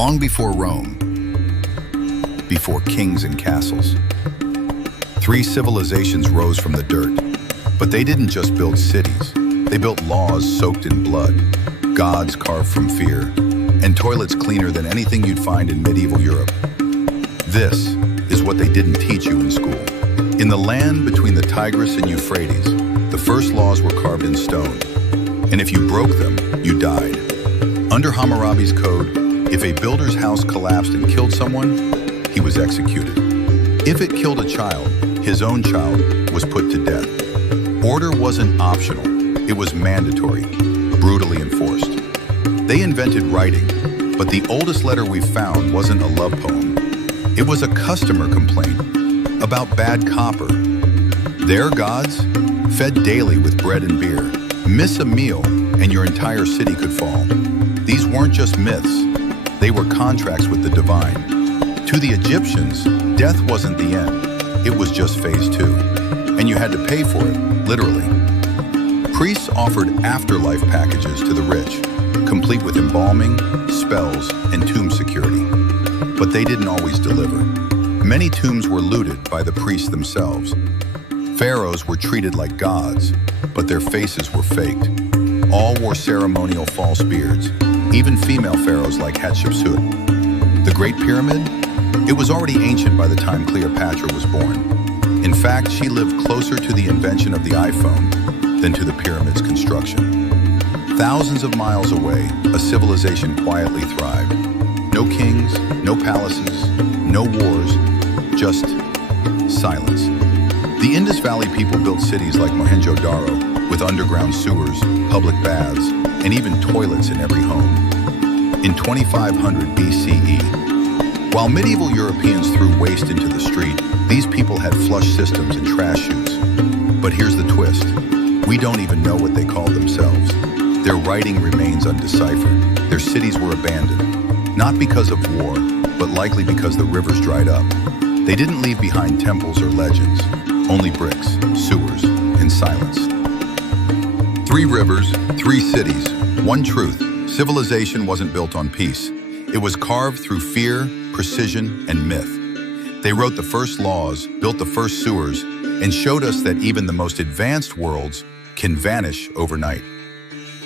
Long before Rome, before kings and castles, three civilizations rose from the dirt. But they didn't just build cities. They built laws soaked in blood, gods carved from fear, and toilets cleaner than anything you'd find in medieval Europe. This is what they didn't teach you in school. In the land between the Tigris and Euphrates, the first laws were carved in stone. And if you broke them, you died. Under Hammurabi's code, if a builder's house collapsed and killed someone, he was executed. If it killed a child, his own child was put to death. Order wasn't optional, it was mandatory, brutally enforced. They invented writing, but the oldest letter we've found wasn't a love poem. It was a customer complaint about bad copper. Their gods fed daily with bread and beer. Miss a meal and your entire city could fall. These weren't just myths, they were contracts with the divine. To the Egyptians, death wasn't the end, it was just phase 2. And you had to pay for it, literally. Priests offered afterlife packages to the rich, complete with embalming, spells, and tomb security. But they didn't always deliver. Many tombs were looted by the priests themselves. Pharaohs were treated like gods, but their faces were faked. All wore ceremonial false beards, even female pharaohs like Hatshepsut. The Great Pyramid? It was already ancient by the time Cleopatra was born. In fact, she lived closer to the invention of the iPhone than to the pyramid's construction. Thousands of miles away, a civilization quietly thrived. No kings, no palaces, no wars, just silence. The Indus Valley people built cities like Mohenjo-Daro with underground sewers, public baths, and even toilets in every home. In 2500 BCE, while medieval Europeans threw waste into the street, these people had flush systems and trash chutes. But here's the twist. We don't even know what they called themselves. Their writing remains undeciphered. Their cities were abandoned, not because of war, but likely because the rivers dried up. They didn't leave behind temples or legends, only bricks, sewers, and silence. 3 rivers, 3 cities, one truth. Civilization wasn't built on peace. It was carved through fear, precision, and myth. They wrote the first laws, built the first sewers, and showed us that even the most advanced worlds can vanish overnight.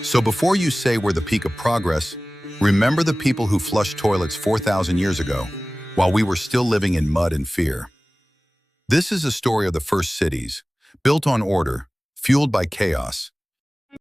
So before you say we're the peak of progress, remember the people who flushed toilets 4,000 years ago, while we were still living in mud and fear. This is a story of the first cities, built on order, fueled by chaos,